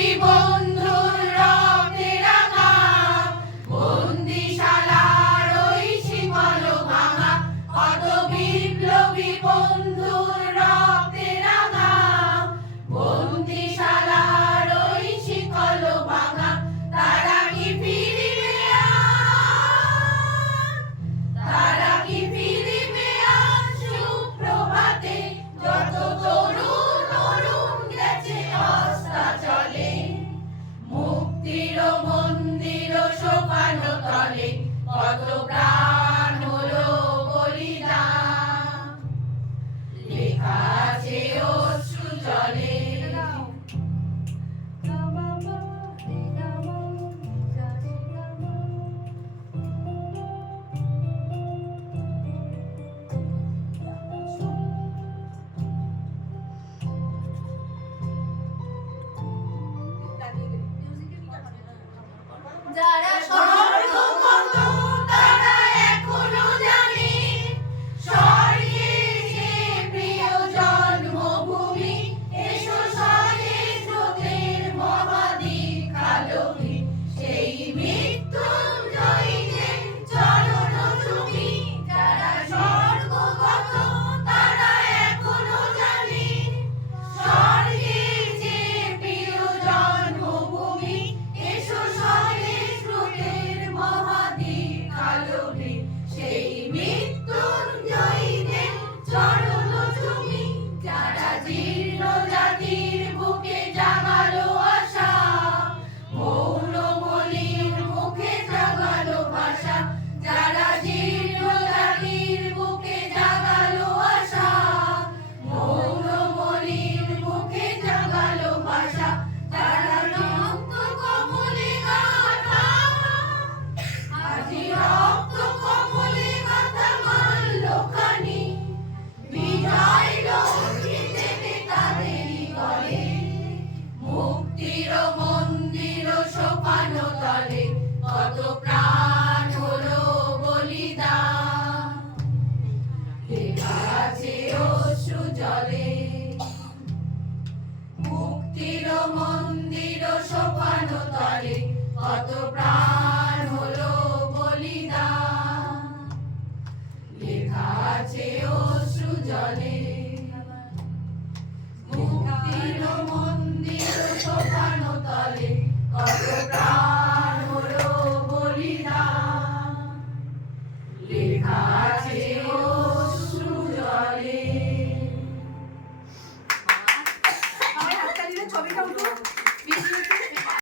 বিপ্লবী বন্ধুর রক্তে রাঙা বন্দিশালার ওই শিকল ভাঙা, কত বিপ্লবী বন্ধুর রক্তে রাঙা বন্দিশালার ওই শিকল ভাঙা। তারা কি ফিরিবে আজ, তারা কি ফিরিবে আজ সুপ্রভাতে, যত তরুণ অরুণ গেছে অস্তাচলে। মুক্তির মন্দির সোপান তলে কত প্রাণ হলো বলিদান, লেখা আছে অশ্রু জলে। যারা স্বর্গ কত তারা এখনো জানে, স্বর্গের যে প্রিয় জন্মভূমি, এসো স্বদেশ ব্রতের মহাদীক্ষালোভী, সেই মৃত্যুঞ্জয়ীদের চরণ চুমি। যারা স্বর্গ কত তারা এখনো জানে, স্বর্গের যে প্রিয় জন্মভূমি, এসো স্বদেশ ব্রতের মহাদীক্ষালোভী, সেই মৃত্যুঞ্জয়ীদের চরণ চুমি। যারা জীর্ণ জাতির বুকে জাগালো আশা, মৌন মলিন মুখে জাগালো ভাষা। যারা জীর্ণ জাতির বুকে জাগালো আশা, মৌন মলিন মুখে জাগালো ভাষা। যারা রক্ত কমলে গাথা, আজি রক্ত কমলে গাথা মাল্যখানি, বিজয় লক্ষ্মী দেবে তাদেরই গলে। মুক্তির মন্দির সোপান তলে কত প্রাণ হলো বলিদান, লেখা আছে অশ্রু জলে। মুক্তির মন্দির সোপান তলে কত প্রাণ হলো বলিদান, লেখা আছে অশ্রু জলে। মুক্তির